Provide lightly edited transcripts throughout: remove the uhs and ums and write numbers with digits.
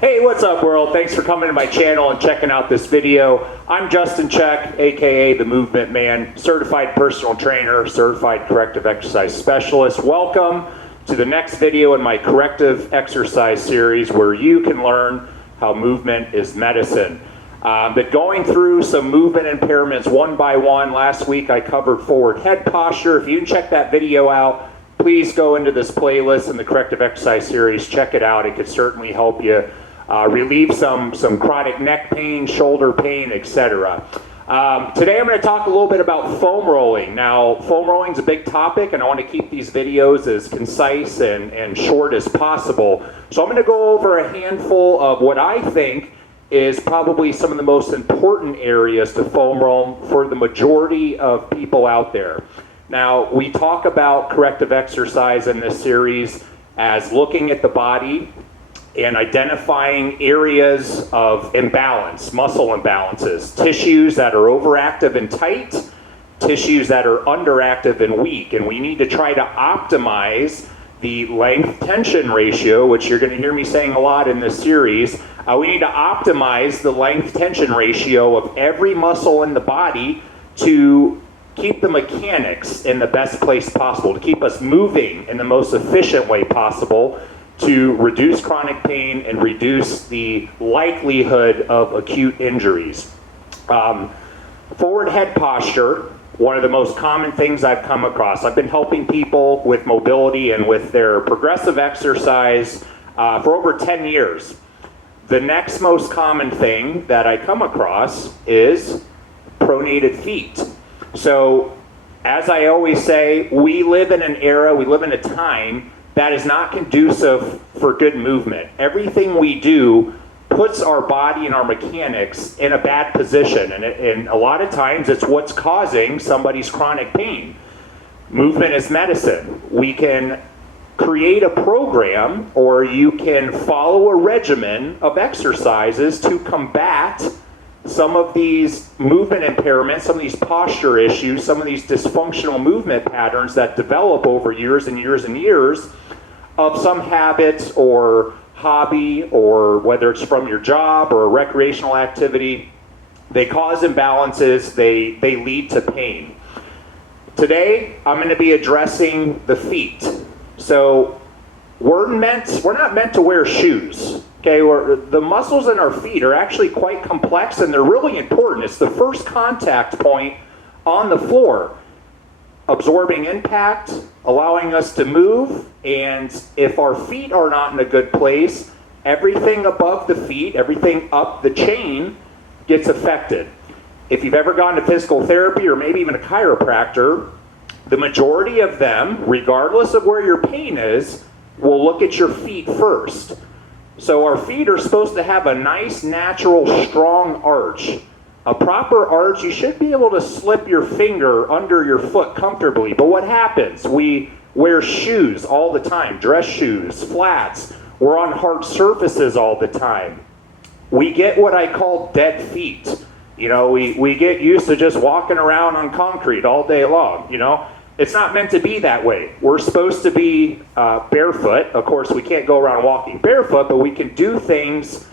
Hey, what's up world? Thanks for coming to my channel and checking out this video. I'm Justin Check, aka the Movement Man, certified personal trainer, certified corrective exercise specialist. Welcome to the next video in my corrective exercise series where you can learn how movement is medicine. Been going through some movement impairments one by one. Last week I covered forward head posture. If you didn't check that video out, please go into this playlist in the corrective exercise series. Check it out. It could certainly help you relieve some chronic neck pain, shoulder pain, etc. Today I'm going to talk a little bit about foam rolling. Now, foam rolling is a big topic, and I want to keep these videos as concise and short as possible. So I'm going to go over a handful of what I think is probably some of the most important areas to foam roll for the majority of people out there. Now, we talk about corrective exercise in this series as looking at the body and identifying areas of imbalance, muscle imbalances, tissues that are overactive and tight, tissues that are underactive and weak. And we need to try to optimize the length-tension ratio, which you're going to hear me saying a lot in this series. We need to optimize the length-tension ratio of every muscle in the body to keep the mechanics in the best place possible, to keep us moving in the most efficient way possible, to reduce chronic pain and reduce the likelihood of acute injuries. Forward head posture, one of the most common things I've come across. I've been helping people with mobility and with their progressive exercise for over 10 years. The next most common thing that I come across is pronated feet. So, as I always say, we live in an era, we live in a time that is not conducive for good movement. Everything we do puts our body and our mechanics in a bad position, and a lot of times it's what's causing somebody's chronic pain. Movement is medicine. We can create a program, or you can follow a regimen of exercises to combat some of these movement impairments, some of these posture issues, some of these dysfunctional movement patterns that develop over years and years and years of some habits or hobby, or whether it's from your job or a recreational activity. They cause imbalances, they lead to pain. Today, I'm going to be addressing the feet. So we're not meant to wear shoes. Okay, the muscles in our feet are actually quite complex, and they're really important. It's the first contact point on the floor, absorbing impact, allowing us to move, and if our feet are not in a good place, everything above the feet, everything up the chain gets affected. If you've ever gone to physical therapy or maybe even a chiropractor, the majority of them, regardless of where your pain is, will look at your feet first. So our feet are supposed to have a nice, natural, strong arch. A proper arch, you should be able to slip your finger under your foot comfortably. But what happens? We wear shoes all the time, dress shoes, flats. We're on hard surfaces all the time. We get what I call dead feet. You know, we get used to just walking around on concrete all day long, you know. It's not meant to be that way. We're supposed to be barefoot. Of course, we can't go around walking barefoot, but we can do things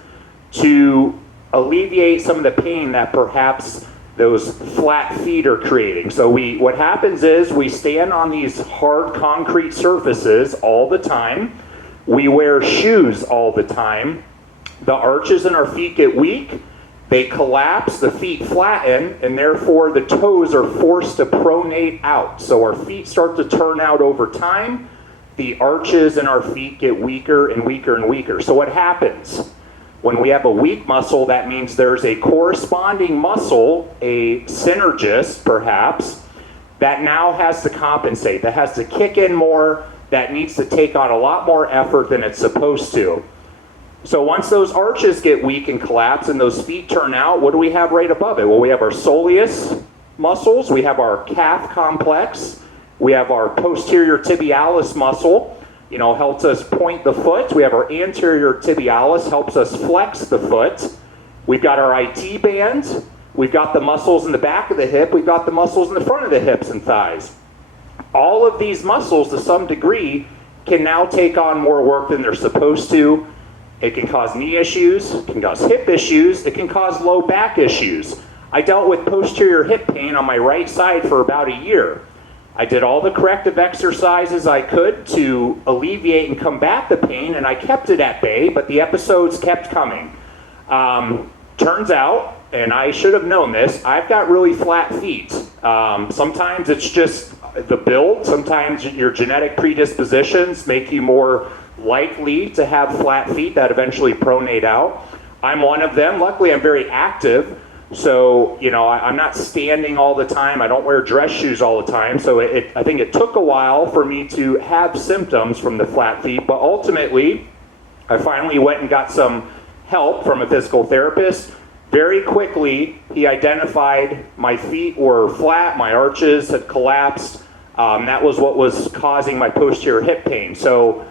to alleviate some of the pain that perhaps those flat feet are creating. So what happens is we stand on these hard concrete surfaces all the time. We wear shoes all the time. The arches in our feet get weak. They collapse, the feet flatten, and therefore the toes are forced to pronate out. So our feet start to turn out over time. The arches in our feet get weaker and weaker and weaker. So what happens? When we have a weak muscle, that means there's a corresponding muscle, a synergist perhaps, that now has to compensate, that has to kick in more, that needs to take on a lot more effort than it's supposed to. So once those arches get weak and collapse and those feet turn out, what do we have right above it? Well, we have our soleus muscles, we have our calf complex, we have our posterior tibialis muscle, you know, helps us point the foot. We have our anterior tibialis, helps us flex the foot. We've got our IT band, we've got the muscles in the back of the hip, we've got the muscles in the front of the hips and thighs. All of these muscles, to some degree, can now take on more work than they're supposed to. It can cause knee issues, it can cause hip issues, it can cause low back issues. I dealt with posterior hip pain on my right side for about a year. I did all the corrective exercises I could to alleviate and combat the pain, and I kept it at bay, but the episodes kept coming. Turns out, and I should have known this, I've got really flat feet. Sometimes it's just the build, sometimes your genetic predispositions make you more likely to have flat feet that eventually pronate out. I'm one of them. Luckily, I'm very active. So, I'm not standing all the time. I don't wear dress shoes all the time. So I think it took a while for me to have symptoms from the flat feet. But ultimately, I finally went and got some help from a physical therapist. Very quickly, he identified my feet were flat, my arches had collapsed. That was what was causing my posterior hip pain. So,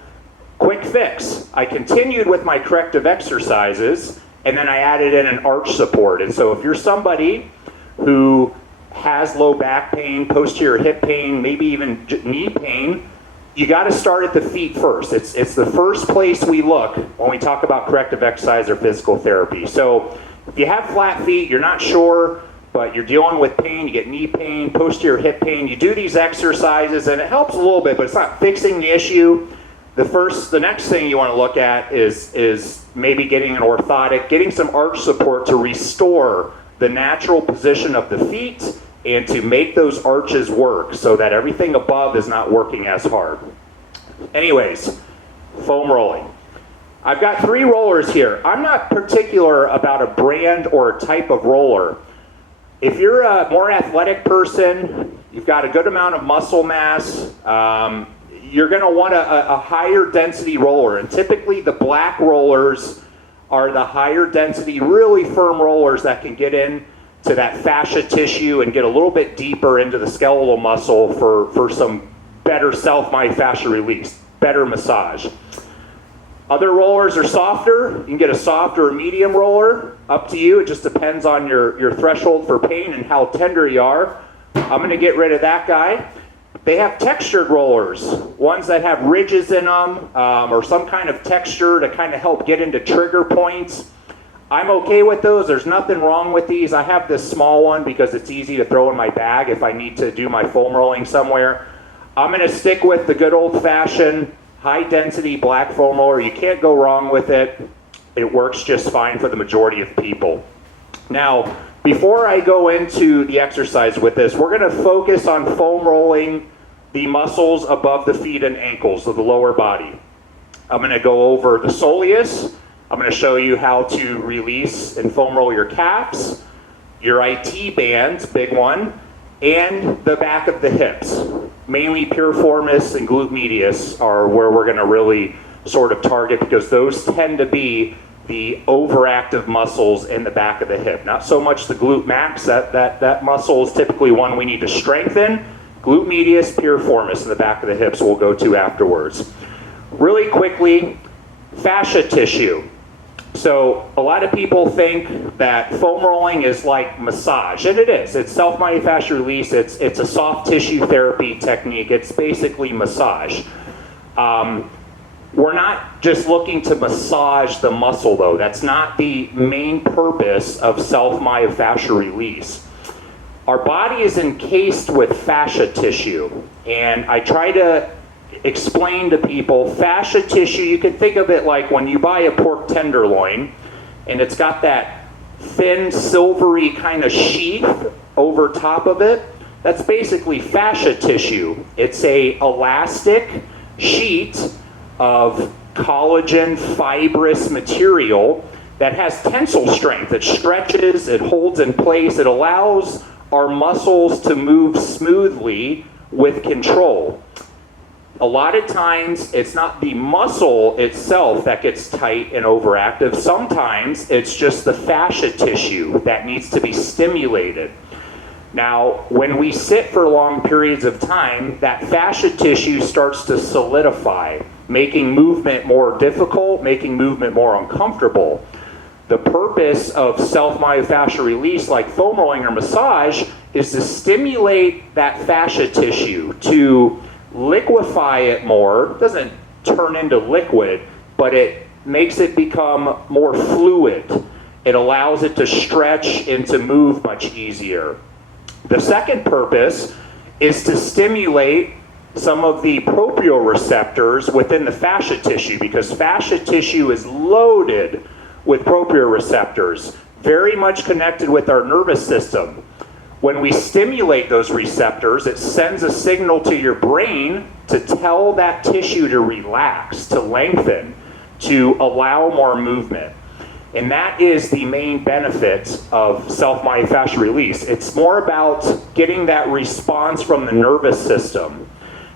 quick fix. I continued with my corrective exercises, and then I added in an arch support. And so if you're somebody who has low back pain, posterior hip pain, maybe even knee pain, you got to start at the feet first. It's the first place we look when we talk about corrective exercise or physical therapy. So if you have flat feet, you're not sure, but you're dealing with pain, you get knee pain, posterior hip pain, you do these exercises, and it helps a little bit, but it's not fixing the issue. The next thing you want to look at is maybe getting an orthotic, getting some arch support to restore the natural position of the feet and to make those arches work so that everything above is not working as hard. Anyways, foam rolling. I've got 3 rollers here. I'm not particular about a brand or a type of roller. If you're a more athletic person, you've got a good amount of muscle mass, you're going to want a higher density roller. And typically the black rollers are the higher density, really firm rollers that can get in to that fascia tissue and get a little bit deeper into the skeletal muscle for some better self-myofascial release, better massage. Other rollers are softer. You can get a soft or a medium roller, up to you. It just depends on your threshold for pain and how tender you are. I'm going to get rid of that guy. They have textured rollers, ones that have ridges in them or some kind of texture to kind of help get into trigger points. I'm okay with those. There's nothing wrong with these. I have this small one because it's easy to throw in my bag if I need to do my foam rolling somewhere. I'm going to stick with the good old-fashioned high-density black foam roller. You can't go wrong with it. It works just fine for the majority of people. Now, before I go into the exercise with this, we're going to focus on foam rolling the muscles above the feet and ankles of the lower body. I'm going to go over the soleus. I'm going to show you how to release and foam roll your calves, your IT bands, big one, and the back of the hips. Mainly piriformis and glute medius are where we're going to really sort of target because those tend to be the overactive muscles in the back of the hip. Not so much the glute max, that muscle is typically one we need to strengthen. Glute medius, piriformis in the back of the hips we'll go to afterwards. Really quickly, fascia tissue. So a lot of people think that foam rolling is like massage, and it is. It's self-myofascial release. It's a soft tissue therapy technique. It's basically massage. We're not just looking to massage the muscle, though. That's not the main purpose of self-myofascial release. Our body is encased with fascia tissue, and I try to explain to people, fascia tissue, you can think of it like when you buy a pork tenderloin, and it's got that thin, silvery kind of sheath over top of it. That's basically fascia tissue. It's a elastic sheet of collagen fibrous material that has tensile strength. It stretches, it holds in place, it allows our muscles to move smoothly with control. A lot of times, it's not the muscle itself that gets tight and overactive. Sometimes, it's just the fascia tissue that needs to be stimulated. Now, when we sit for long periods of time, that fascia tissue starts to solidify, making movement more difficult, making movement more uncomfortable. The purpose of self-myofascial release, like foam rolling or massage, is to stimulate that fascia tissue, to liquefy it more. It doesn't turn into liquid, but it makes it become more fluid. It allows it to stretch and to move much easier. The second purpose is to stimulate some of the proprioreceptors within the fascia tissue, because fascia tissue is loaded with proprioreceptors, very much connected with our nervous system. When we stimulate those receptors, it sends a signal to your brain to tell that tissue to relax, to lengthen, to allow more movement. And that is the main benefit of self-myofascial release. It's more about getting that response from the nervous system,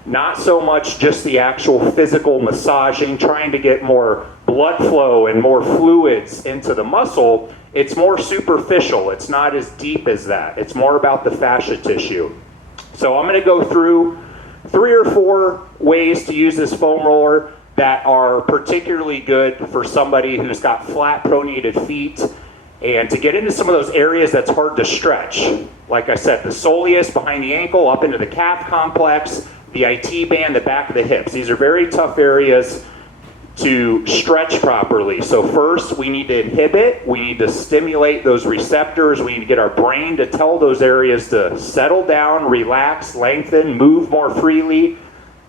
not so much just the actual physical massaging, trying to get more blood flow and more fluids into the muscle. It's more superficial. It's not as deep as that. It's more about the fascia tissue. So I'm going to go through 3 or 4 ways to use this foam roller that are particularly good for somebody who's got flat pronated feet, and to get into some of those areas that's hard to stretch. Like I said, the soleus behind the ankle, up into the calf complex, the IT band, the back of the hips. These are very tough areas to stretch properly. So first, we need to inhibit, we need to stimulate those receptors, we need to get our brain to tell those areas to settle down, relax, lengthen, move more freely,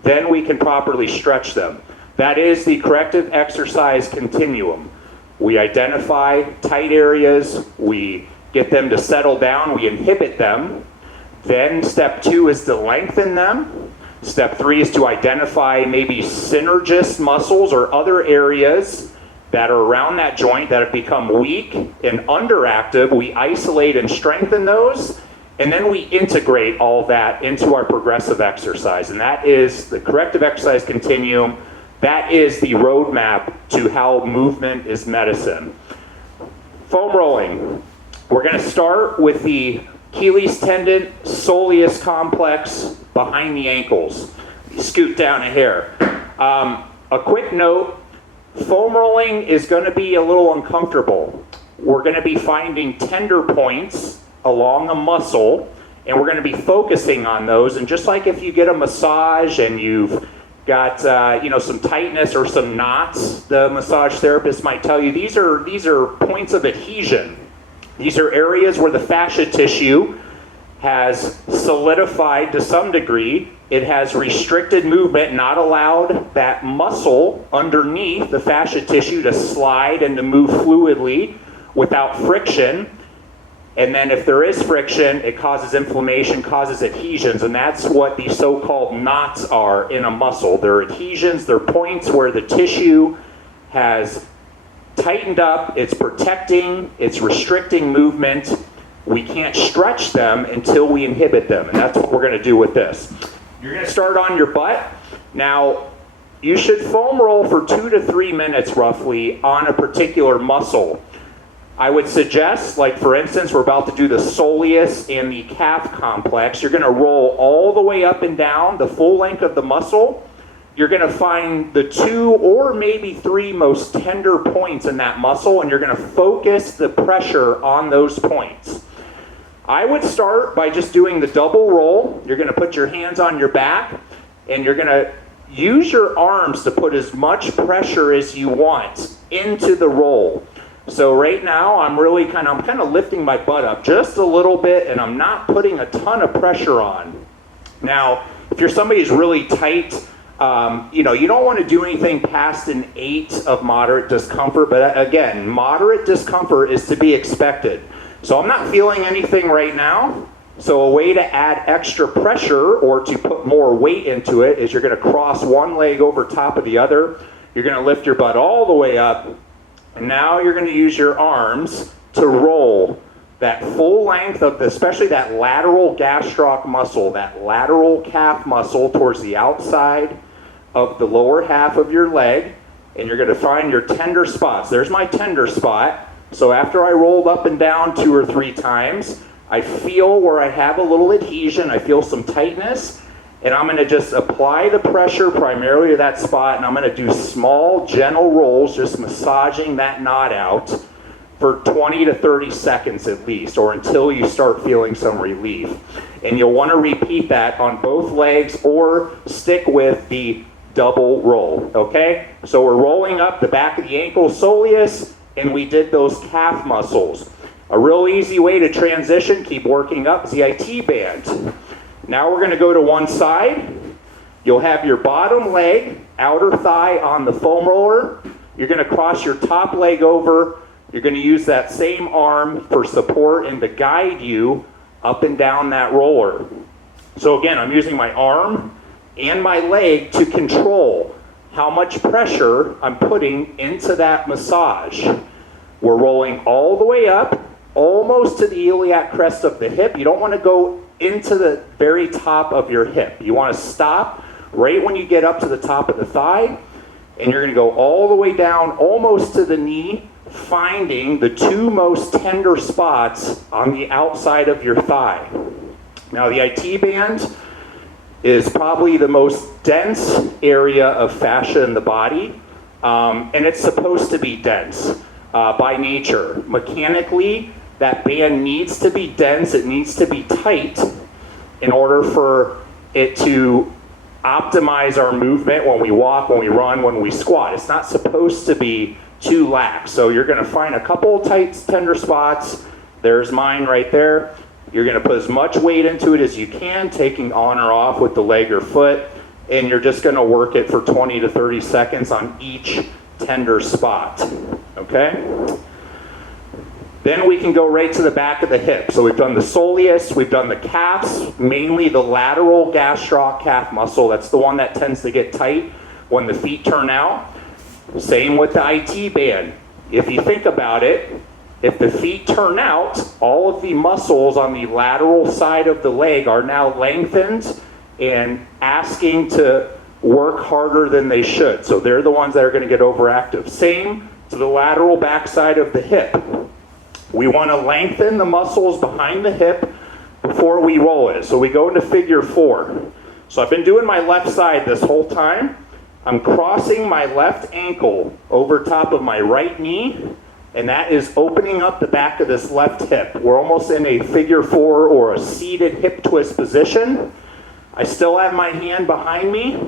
then we can properly stretch them. That is the corrective exercise continuum. We identify tight areas, we get them to settle down, we inhibit them. Then step 2 is to lengthen them. Step 3 is to identify maybe synergist muscles or other areas that are around that joint that have become weak and underactive. We isolate and strengthen those, and then we integrate all that into our progressive exercise. And that is the corrective exercise continuum. That is the roadmap to how movement is medicine. Foam rolling. We're going to start with the Achilles tendon, soleus complex behind the ankles. Scoot down a hair. A quick note, foam rolling is going to be a little uncomfortable. We're going to be finding tender points along a muscle, and we're going to be focusing on those. And just like if you get a massage and you've got some tightness or some knots, the massage therapist might tell you these are points of adhesion. These are areas where the fascia tissue has solidified to some degree. It has restricted movement, not allowed that muscle underneath the fascia tissue to slide and to move fluidly without friction. And then if there is friction, it causes inflammation, causes adhesions, and that's what the so-called knots are in a muscle. They're adhesions, they're points where the tissue has tightened up, it's protecting, it's restricting movement. We can't stretch them until we inhibit them, and that's what we're going to do with this. You're going to start on your butt. Now, you should foam roll for 2 to 3 minutes roughly on a particular muscle. I would suggest, like for instance, we're about to do the soleus and the calf complex. You're going to roll all the way up and down the full length of the muscle. You're going to find the 2 or maybe 3 most tender points in that muscle, and you're going to focus the pressure on those points. I would start by just doing the double roll. You're going to put your hands on your back, and you're going to use your arms to put as much pressure as you want into the roll. So right now, I'm kind of lifting my butt up just a little bit, and I'm not putting a ton of pressure on. Now, if you're somebody who's really tight, you don't want to do anything past an 8 of moderate discomfort, but again, moderate discomfort is to be expected. So I'm not feeling anything right now. So a way to add extra pressure or to put more weight into it is you're going to cross one leg over top of the other. You're going to lift your butt all the way up. And now you're going to use your arms to roll that full length of especially that lateral gastroc muscle, that lateral calf muscle towards the outside of the lower half of your leg. And you're going to find your tender spots. There's my tender spot. So after I rolled up and down 2 or 3 times, I feel where I have a little adhesion, I feel some tightness, and I'm going to just apply the pressure primarily to that spot, and I'm going to do small, gentle rolls, just massaging that knot out for 20 to 30 seconds at least, or until you start feeling some relief. And you'll want to repeat that on both legs or stick with the double roll, okay? So we're rolling up the back of the ankle soleus, and we did those calf muscles. A real easy way to transition, keep working up, is the IT band. Now we're gonna go to one side. You'll have your bottom leg, outer thigh on the foam roller. You're gonna cross your top leg over. You're gonna use that same arm for support and to guide you up and down that roller. So again, I'm using my arm and my leg to control how much pressure I'm putting into that massage. We're rolling all the way up, almost to the iliac crest of the hip. You don't want to go into the very top of your hip. You want to stop right when you get up to the top of the thigh, and you're going to go all the way down almost to the knee, finding the two most tender spots on the outside of your thigh. Now the IT band is probably the most dense area of fascia in the body, and it's supposed to be dense by nature. Mechanically, that band needs to be dense, it needs to be tight in order for it to optimize our movement when we walk, when we run, when we squat. It's not supposed to be too lax. So you're gonna find a couple of tight, tender spots. There's mine right there. You're gonna put as much weight into it as you can, taking on or off with the leg or foot, and you're just gonna work it for 20 to 30 seconds on each tender spot, okay? Then we can go right to the back of the hip. So we've done the soleus, we've done the calves, mainly the lateral gastroc calf muscle. That's the one that tends to get tight when the feet turn out. Same with the IT band. If you think about it, if the feet turn out, all of the muscles on the lateral side of the leg are now lengthened and asking to work harder than they should. So they're the ones that are going to get overactive. Same to the lateral backside of the hip. We want to lengthen the muscles behind the hip before we roll it. So we go into figure 4. So I've been doing my left side this whole time. I'm crossing my left ankle over top of my right knee, and that is opening up the back of this left hip. We're almost in a figure 4 or a seated hip twist position. I still have my hand behind me.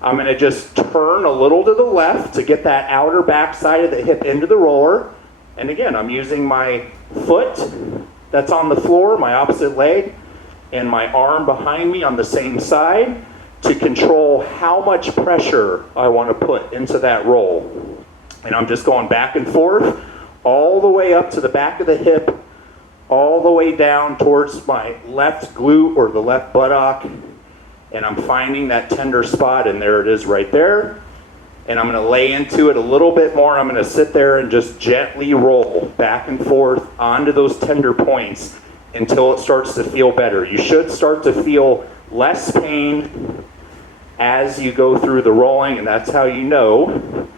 I'm going to just turn a little to the left to get that outer back side of the hip into the roller. And again, I'm using my foot that's on the floor, my opposite leg, and my arm behind me on the same side to control how much pressure I want to put into that roll. And I'm just going back and forth, all the way up to the back of the hip, all the way down towards my left glute or the left buttock, and I'm finding that tender spot, and there it is right there. And I'm going to lay into it a little bit more. I'm going to sit there and just gently roll back and forth onto those tender points until it starts to feel better. You should start to feel less pain as you go through the rolling, and that's how you know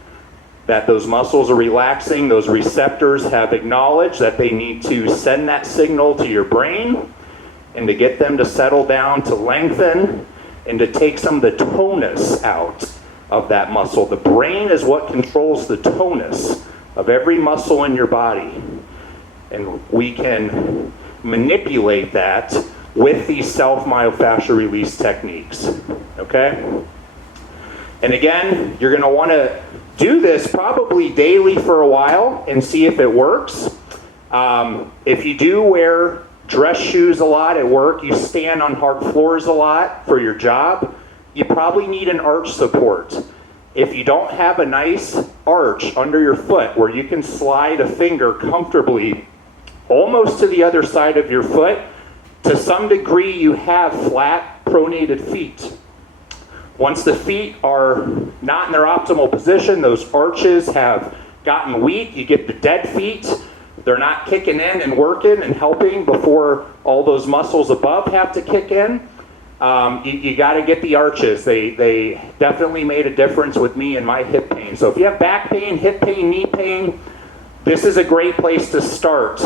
that those muscles are relaxing. Those receptors have acknowledged that they need to send that signal to your brain and to get them to settle down, to lengthen, and to take some of the tonus out of that muscle. The brain is what controls the tonus of every muscle in your body. And we can manipulate that with these self-myofascial release techniques, okay? And again, you're gonna wanna do this probably daily for a while and see if it works. If you do wear dress shoes a lot at work, you stand on hard floors a lot for your job, you probably need an arch support. If you don't have a nice arch under your foot where you can slide a finger comfortably almost to the other side of your foot, to some degree you have flat pronated feet. Once the feet are not in their optimal position, those arches have gotten weak, you get the dead feet, they're not kicking in and working and helping before all those muscles above have to kick in. You got to get the arches. They definitely made a difference with me and my hip pain. So if you have back pain, hip pain, knee pain, this is a great place to start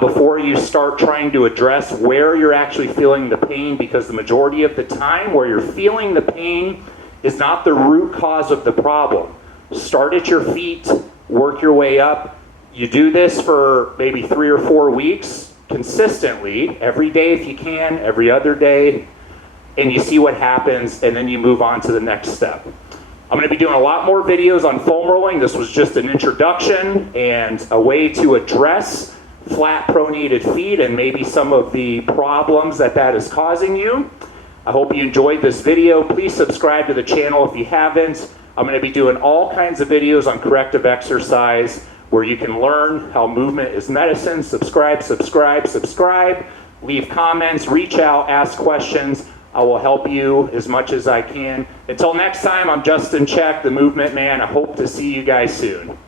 before you start trying to address where you're actually feeling the pain, because the majority of the time where you're feeling the pain is not the root cause of the problem. Start at your feet, work your way up. You do this for maybe 3 or 4 weeks consistently, every day if you can, every other day, and you see what happens, and then you move on to the next step. I'm going to be doing a lot more videos on foam rolling. This was just an introduction and a way to address flat pronated feet and maybe some of the problems that is causing you. I hope you enjoyed this video. Please subscribe to the channel if you haven't. I'm going to be doing all kinds of videos on corrective exercise where you can learn how movement is medicine. Subscribe, subscribe, subscribe. Leave comments, reach out, ask questions. I will help you as much as I can. Until next time, I'm Justin Check, the Movement Man. I hope to see you guys soon.